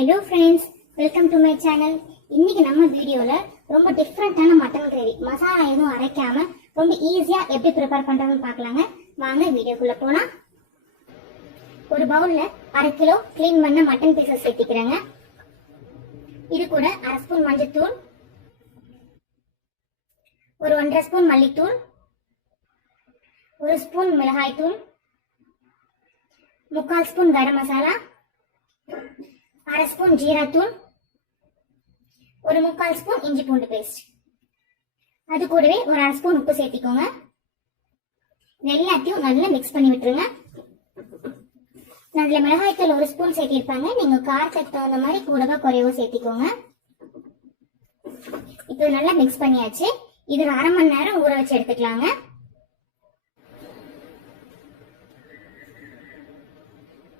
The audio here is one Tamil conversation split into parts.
Hello friends, welcome to my channel. இன்னைக்கு நம்ம வீடியோல ரொம்ப டிஃப்ரெண்டான மட்டன் கிரேவி, மசாலா எதுவும் அரைக்காம ரொம்ப ஈஸியா எப்படி ப்ரிப்பேர் பண்றதுன்னு பார்க்கலாங்க. வாங்க வீடியோக்குள்ள போலாம். ஒரு பவுல்ல 1/2 கிலோ க்ளீன் பண்ண மட்டன் பீசஸ் சேர்த்திக்கிறேங்க. இது கூட 1/2 ஸ்பூன் மஞ்சள்தூள், ஒரு 1.5 ஸ்பூன் மல்லித்தூள், 1 ஸ்பூன் மிளகாய் தூள், 3/4 ஸ்பூன் கரம் மசாலா, 1/2 ஸ்பூன் ஜீரா தூள், ஒரு 3/4 ஸ்பூன் இஞ்சி பூண்டு பேஸ்ட், அது கூடவே ஒரு 1/2 ஸ்பூன் உப்பு சேர்த்திக்கோங்க. எல்லாத்தையும் நல்லா மிக்ஸ் பண்ணி விட்டுருங்க. அதுல மிளகாய் தூள் 1 ஸ்பூன் சேர்த்திருப்பாங்க. நீங்க காரத்துக்கு தகுந்த மாதிரி கூடவோ குறைவோ சேர்த்திக்கோங்க. இப்போ நல்லா மிக்ஸ் பண்ணியாச்சு. இது ஒரு 1/2 மணி நேரம் ஊற வச்சு எடுத்துக்கலாங்க.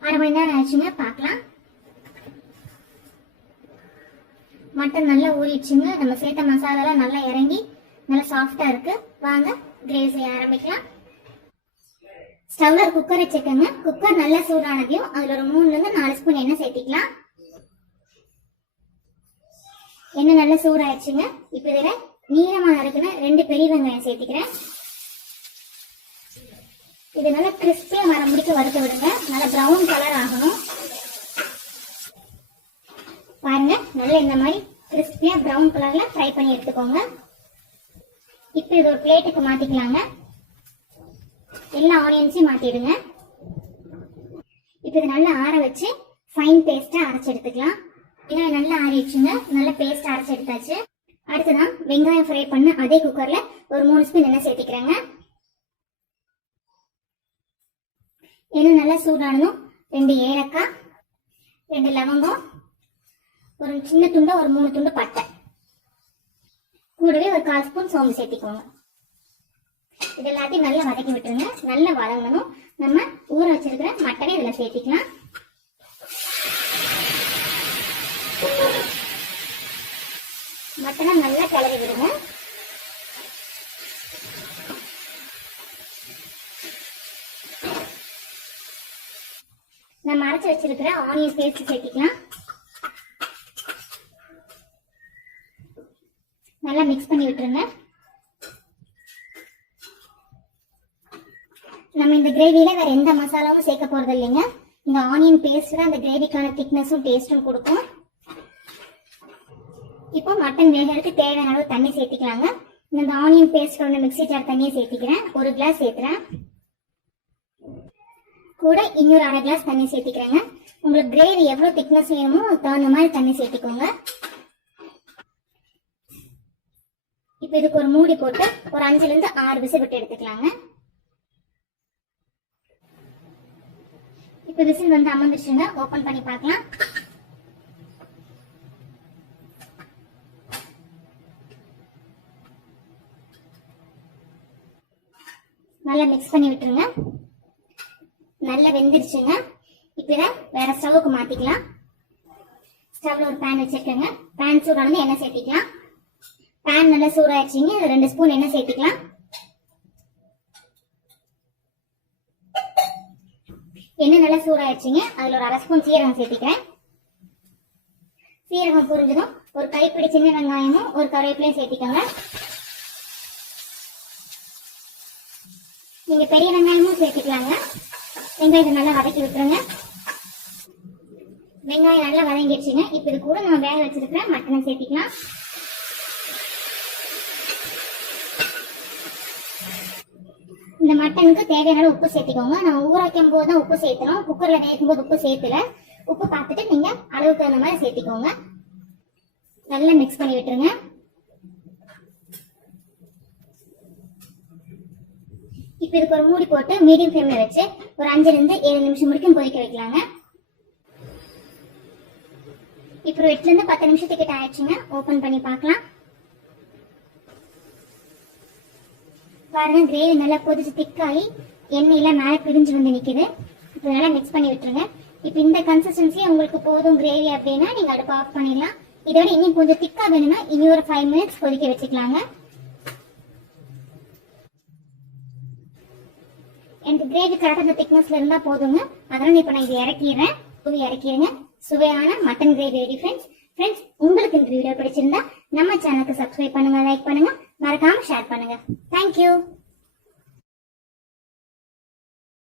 அரை மணி நேரம் ஆச்சுங்க, பார்க்கலாம். மட்டன் நல்லா ஊறிடுச்சுங்க. நம்ம சேர்த்த மசாலாலாம் நல்லா இறங்கி நல்லா சாஃப்டா இருக்கு. வாங்க கிரேவி செய்ய ஆரம்பிக்கலாம். ஸ்டவ்ல ஒரு குக்கர் வச்சுக்கோங்க. குக்கர் நல்லா சூடானதையும் அதுல ஒரு 3ல இருந்து 4 ஸ்பூன் எண்ணெய் சேர்த்திக்கலாம். எண்ணெய் நல்லா சூடாயிடுச்சுங்க. இப்ப இதுல நீளமா நறுக்குன 2 பெரிய வெங்காயம் சேர்த்திக்கிறேன். இது நல்லா கிறிஸ்பியா வர முடிக்க வறுத்து விடுங்க. நல்லா பிரவுன் கலர் ஆகணும். பாருங்க, நல்லா இந்த மாதிரி கிறிஸ்பியா பிரவுன் கலர்ல ஃப்ரை பண்ணி எடுத்துக்கோங்க. இப்போ இது ஒரு பிளேட்டுக்கு மாத்திக்கலாங்க. எல்லா ஆனியன்ஸையும் மாத்திடுங்க. இப்போ இது நல்லா ஆற வச்சு ஃபைன் பேஸ்டா அரைச்சு எடுத்துக்கலாம். வெங்காயம் நல்லா ஆறிடுச்சுங்க. நல்லா பேஸ்ட் அரைச்சு எடுத்தாச்சு. அடுத்ததான் வெங்காயம் ஃப்ரை பண்ண அதே குக்கர்ல ஒரு 3 ஸ்பூன் எண்ணெய் சேர்த்திக்கிறேங்க. எண்ணெய் நல்லா சூடானதும் 2 ஏலக்காய், 2 லவங்கம், ஒரு சின்ன துண்டா ஒரு 3 துண்டு பட்டை, கூடவே ஒரு 1/4 ஸ்பூன் சோம்பு சேர்த்திக்கோங்க. இது எல்லாத்தையும் நல்லா வதக்கி விட்டுருங்க. நல்லா வதங்கணும். நம்ம ஊற வச்சிருக்கிற மட்டனை இதுல சேர்த்திக்கலாம். மட்டனை நல்லா கிளறி விடுங்க. நம்ம அரைச்சு வச்சிருக்கிற ஆனியன் பேஸ்ட் சேர்த்திக்கலாம். நல்லா மிக்ஸ் பண்ணி விட்டுருங்க. நம்ம இந்த கிரேவியில வேற எந்த மசாலாவும் சேர்க்க போறது இல்லைங்க. இந்த ஆனியன் பேஸ்ட் தான் அந்த கிரேவிக்கான திக்னஸும் டேஸ்டும் கொடுக்கும். இப்போ மட்டன் வேகிறதுக்கு தேவையான அளவு தண்ணி சேர்த்திக்கலாங்க. இந்த ஆனியன் பேஸ்டோட மிக்ஸி ஜார் தண்ணியை சேர்த்திக்கிறேன். 1 கிளாஸ் சேர்த்துறேன். கூட இன்னொரு 1/2 கிளாஸ் தண்ணி சேர்த்திக்கிறேங்க. உங்களுக்கு கிரேவி எவ்வளவு திக்னஸ் வேணுமோ அதுக்கு தகுந்த மாதிரி தண்ணி சேர்த்திக்கோங்க. இப்ப இதுக்கு ஒரு மூடி போட்டு ஒரு 5ல இருந்து 6 விசில் விட்டு எடுத்துக்கலாங்க. இப்ப விசில் வந்து அமர்ந்துச்சுங்க. ஓபன் பண்ணி பார்க்கலாம். நல்லா மிக்ஸ் பண்ணி விட்டுருங்க. நல்லா வெந்துருச்சுங்க. இப்ப இதை வேற ஸ்டவ்வுக்கு மாத்திக்கலாம். ஸ்டவ்ல ஒரு பேன் வச்சிருக்கேங்க. பேன் சூடானது எண்ணெய் சேர்த்திக்கலாம். பேன் நல்லா சூடாயிடுச்சுங்க. 2 ஸ்பூன் எண்ணெய் சேர்த்திக்கலாம். எண்ணெய் நல்லா சூடாயிடுச்சுங்க. அதுல ஒரு 1/2 ஸ்பூன் சீரகம் சேர்த்திக்கிறேன். சீரகம் புரிஞ்சதும் ஒரு கைப்பிடி சின்ன வெங்காயமும் ஒரு கருவேப்பிலையும் சேர்த்திக்கோங்க. நீங்க பெரிய வெங்காயமும் சேர்த்திக்கலாங்க. வெங்காயத்தை நல்லா வதக்கி விட்டுருங்க. வெங்காயம் நல்லா வதங்கிடுச்சுங்க. இப்ப இது கூட நம்ம வேக வச்சிருக்கிற மட்டனை சேர்த்திக்கலாம். இந்த மட்டனுக்கு தேவையான உப்பு சேர்த்திக்கோங்க. நம்ம ஊற வைக்கும் போது தான் உப்பு சேர்த்தணும். குக்கர்ல வேகும் போது உப்பு சேர்த்துல. உப்பு பார்த்துட்டு நீங்க அளவுக்கு தகுந்த மாதிரி சேர்த்திக்கோங்க. நல்லா மிக்ஸ் பண்ணி விட்டுருங்க. இப்ப இதுக்கு ஒரு மூடி போட்டு மீடியம் ஃப்ளேம்ல வச்சு ஒரு 5ல இருந்து 7 நிமிஷம் வரைக்கும் கொதிக்க வைக்கலாங்க. இப்போ 8ல இருந்து 10 நிமிஷத்துக்கிட்ட ஆயிடுச்சுங்க. ஓபன் பண்ணி பார்க்கலாம். பாருங்க, கிரேவி நல்லா கொதிச்சு திக்காகி எண்ணெயில மேல பிரிஞ்சு வந்து நிக்குது. இப்போ நல்லா மிக்ஸ் பண்ணி விட்டுருங்க. இப்போ இந்த கன்சிஸ்டன்சி உங்களுக்கு போதும் கிரேவி அப்படின்னா நீங்க அடுப்பு ஆஃப் பண்ணிடலாம். இதோட இன்னும் கொஞ்சம் திக்கா வேணும்னா இனி ஒரு 5 மினிட்ஸ் கொதிக்க வச்சுக்கலாங்க. எனக்கு கிரேவி கரெக்டாக திக்னஸ்ல இருந்தா போதுங்க. அதனால இப்போ நான் இதை இறக்கிடுறேன். இறக்கிடுங்க. சுவையான mutton gravy ready friends. Friends, உங்களுக்கு இந்த வீடியோ பிடிச்சிருந்தா நம்ம சேனலுக்கு சப்ஸ்கிரைப் பண்ணுங்க, லைக் பண்ணுங்க, மறக்காம ஷேர் பண்ணுங்க.